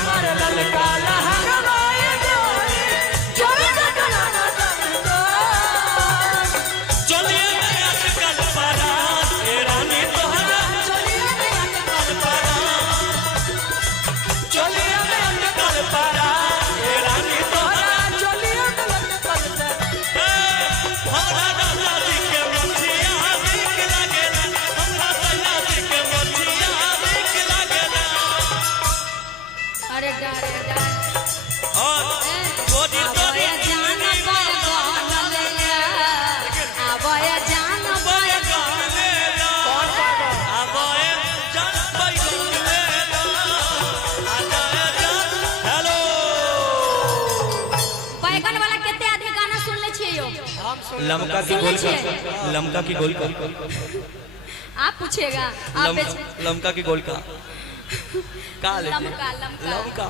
हमर ललका लहंगवा चोली कटलाना चोली में अटकल परा ए रानी तोहरा चोली में अटकल परा चोली में अटकल परा ए रानी तोहरा चोली में अटकल परा हमरा राजा जी के मछिया देख लागेला हमरा राजा जी के मछिया देख लागेला अरे डरे डरे और गोदी गोदी जान पाए गान ले आवे जान पाए गान ले ला आवे जान पाए गान ले ला आवे जान हेलो बैगन वाला केते आदमी गाना सुन ले छियो लमका की गोल का लमका की गोल का आप पूछेगा आप लमका की गोल का ले लमका लमका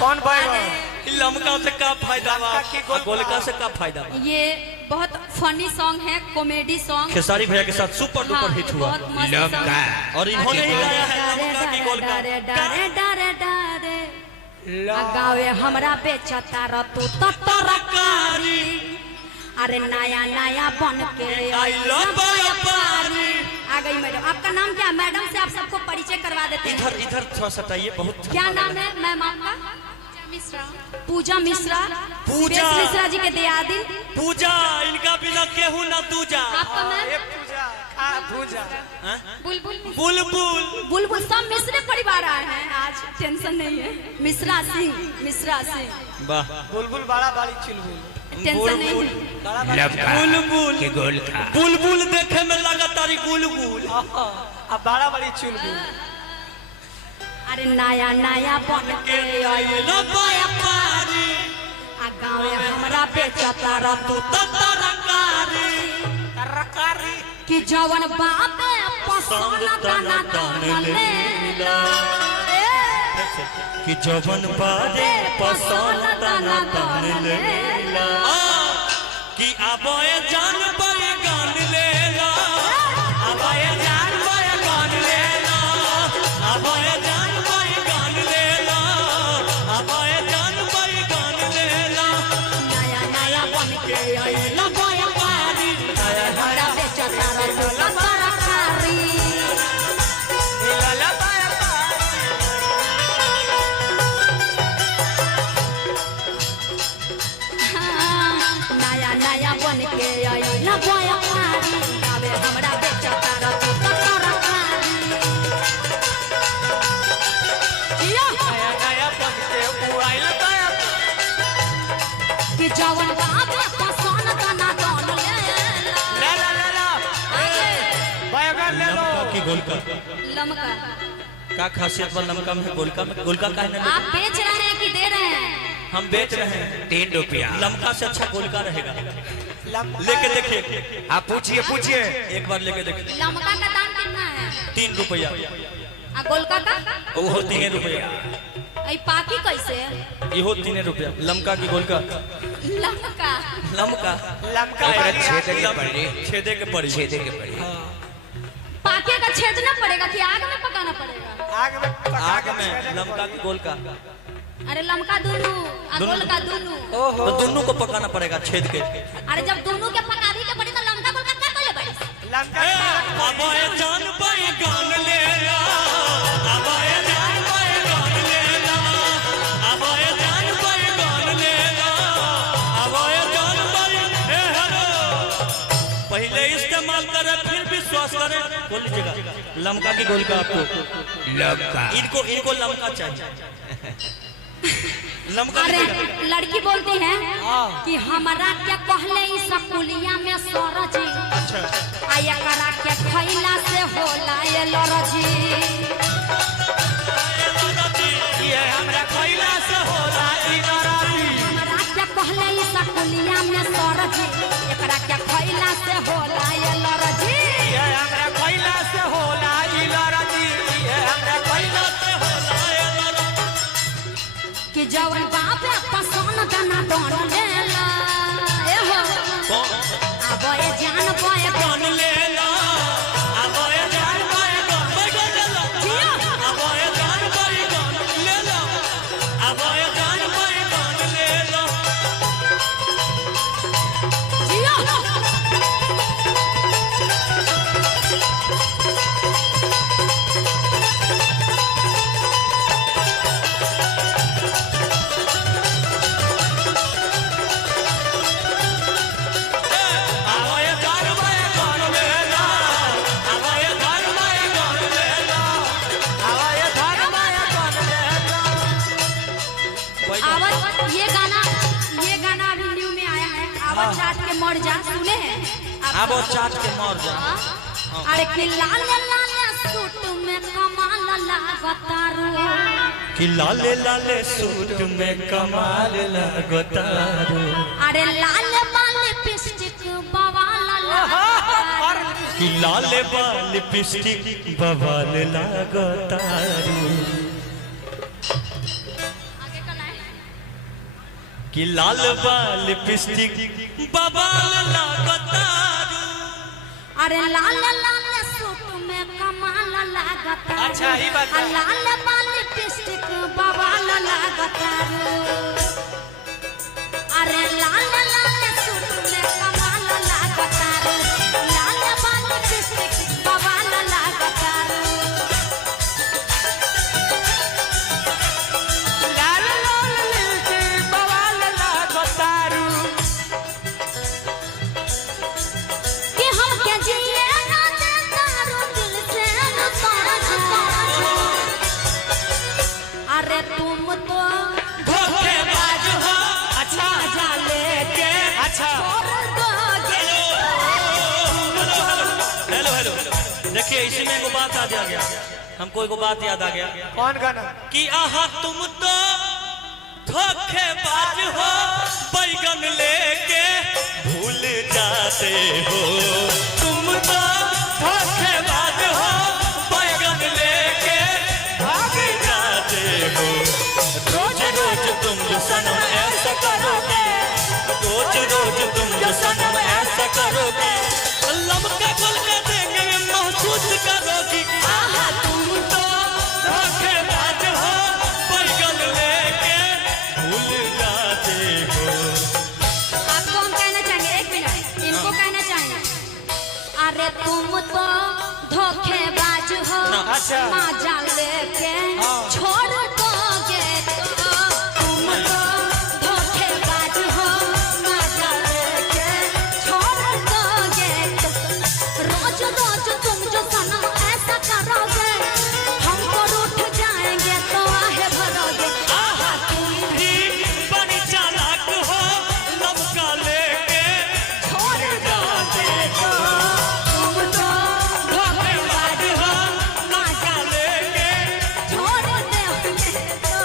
कौन बैगन लमका से का फायदा बा गोलका से का फायदा बा ये बहुत फनी सॉन्ग है कॉमेडी सॉन्ग खेसारी भैया के साथ सुपर डुपर हिट हुआ बहुत मस्त song है। और इन्होंने ही गाया है लमका की गोल का डरे डरे डरे डरे गावे हमरा बेचता रतु तरकारी अरे नया नया बन के आई लव व्यापारी आ गई मैडम आपका नाम क्या है मैडम से आप सबको परिचय करवा देते हैं इधर इधर थोड़ा सटाइए बहुत क्या नाम है मैम आपका पूजा मिश्रा पूजा बेस मिश्रा जी के दियादिन पूजा इनका बिना केहू ना दूजा आपका मैम पूजा पूजा बुलबुल बुलबुल बुलबुल सब मिश्रे परिवार आए हैं आज टेंशन नहीं है मिश्रा सिंह वाह बुलबुल बड़ा बाड़ी चुलबुल टेंशन नहीं है बुलबुल के गोल का बुलबुल देखे में लगा तारी बुलबुल अब बड़ा बड़ी चुलबुल अरे नया नया बन के आइलो व्यापारी आ गाँव हमरा बेचता रतु तरकारी कि जवन बापे पसंद दाना दान लेला कि जवन बारे पसंद दाना दान लेला कि आबे जान बे गान लेला आबे जान बे गान लेला आबे जान बे गान लेला आबे जान बे गान लेला नया नया बन के आइलो व्यापारी हमरा बेचता रतु तरकारी नया नया बन के आइलो व्यापारी गावे हमरा बेचता रतु तरकारी जिया नया बन के उड़ाइल बाया कि जवन बापे पसंद दाना दान लेला ला बैगन ले लो की गोल का लमका का खासियत बा लमका में गोलका काहे ना आप बेच रहे हैं कि दे रहे हैं हम बेच रहे हैं 3 रुपया। लमका से अच्छा गोलका रहेगा लमका लेके देखिए आप पूछिए पूछिए एक बार लेके देखिए लमका का दाम कितना है 3 रुपया आ गोलका का वो 3 रुपया आई पाकी कैसे इहो 3 रुपया लमका की गोलका लमका लमका लमका छेदे के पड़ी छेदे के पड़ी छेदे के पड़ी पाके का छेदना पड़ेगा कि आग में पकाना पड़ेगा आग में लमका की गोलका अरे लमका दोनों आ गोलका दोनों तो दोनों को पकाना पड़ेगा छेद के अरे जब दोनों के पका भी के पड़ी तो लमका गोलका क्या कर ले बड़ी लमका आबाए जान पाए गान लेला आबाए जान पाए गान लेला आबाए जान पाए गान लेला आबाए जान पाए ए हेलो पहले इस्तेमाल करे फिर विश्वास करे बोल लीजिएगा लमका की गोलका आपको लमका इनको लमका चाहिए लमका अरे दीजिएगा। लड़की बोलती है कि हमारा क्या कहले इस स्कूलिया में सरजी आया करा के खैला से होला ये लरजी ये हमरा खैला से होला ई नरारी हमारा क्या कहले इस स्कूलिया में सरजी एकरा के खैला से होला ये लरजी ये हमरा खैला से होला ई लरजी ये हमरा खैला से होला ई लरजी कि जवन बाप पसंद गाना दोन लेला ए हो अब ये जान पाए गान लेला आबाए जान पाए गान लेला जिया आबाए जान पाए चाट के मर जा सुने अब वो चाट के मर जा। अरे कि लाल लाल सूट में कमाल लागतारू कि लाले लाले सूट में कमाल लगतारू। अरे लाल बाल लिपस्टिक बवाल लागतारू कि लाले बाल लिपस्टिक बवाल लगतारू। आगे का लाइन कि लाल बाल लिपस्टिक बवाल लगतारू। अरे लाल लाल सूट में कमाल लागतारू अच्छा, ही बात है। लाल बाल लिपस्टिक बवाल लागतारू अरे लाल लाल सूट में कमाल लागतारू लाल बाल लिपस्टिक बवाल लागतारू लाल लाल लिपस्टिक बवाल लागतारू। कि हम के जिए ना देतारू दिल से उतार अरे तुम तो धोखेबाज हो। अच्छा मजा लेके अच्छा छोड़ दोगे हेलो हेलो देखिए इसी में एगो बात याद आ गया हमको, एगो बात याद आ गया कौन गाना? कि आहा तुम तो धोखेबाज हो, बैगन लेके भूल जाते हो। तुम तो धोखेबाज हो, बैगन लेके भाग जाते हो। रोज रोज तुम जो सनम ऐसा करोगे, रोज रोज तुम जो सनम ऐसा करोगे, लमका गुल के देंगे महसूस करोगी। आहा तुम तो धोखेबाज हो, बैगन लेके भूल जाते हो। आपको हम कहना चाहेंगे, एक मिनट इनको कहना चाहेंगे अरे तुम तो धोखेबाज हो अच्छा। मजा लेके छोड़ दोगे तो तुम तो धोखेबाज हो मजा लेके छोड़ दोगे तो रोज रोज तुम जो सनम ऐसा करोगे हमको रूठ जाएंगे तो आहे भरोगे आहा तुम भी बड़ी चालाक हो, लमका लेके छोड़ दोगे तो तुम तो धोखेबाज हो मजा लेके छोड़ दोगे तो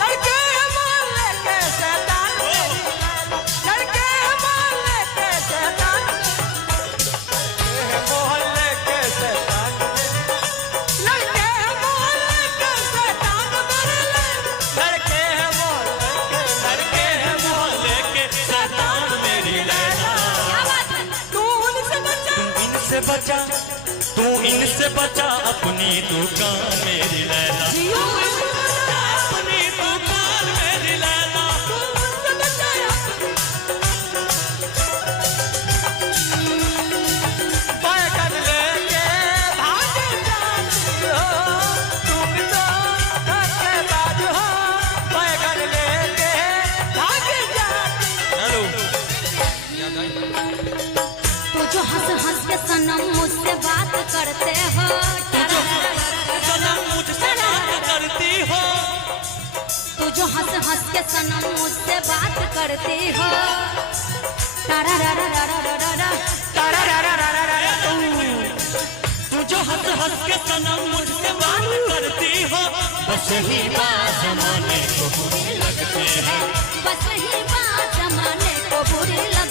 लड़के मोहल्ले के शैतान मेरी लैला, लड़के मोहल्ले के शैतान, मोहल्ले के शैतान, लड़के मोहल्ले के शैतान मेरे लैला, लड़के मोहल्ले के शैतान मेरी लैला। क्या बात है तू उनसे बचा, इनसे बचा, तू इनसे बचा अपनी दुकान मेरी लैला। जियो अपनी दुकान मेरी लैला। उनसे बचाया बैगन लेके भाग जाती हो, तुम तो धोखेबाज हो, बैगन लेके भाग जाती। हेलो तू जो हंस हंस के सनम मुझसे बात करते हो सनम मुझसे बात करती हो, तू जो हंस हंस के सनम मुझसे बात करती हो तारारारारारारा, तू जो हंस हंस के सनम मुझसे बात करती हो, बस ही बात जमाने को बुरी लगती है। बस ही बात जमाने को बुरी लगती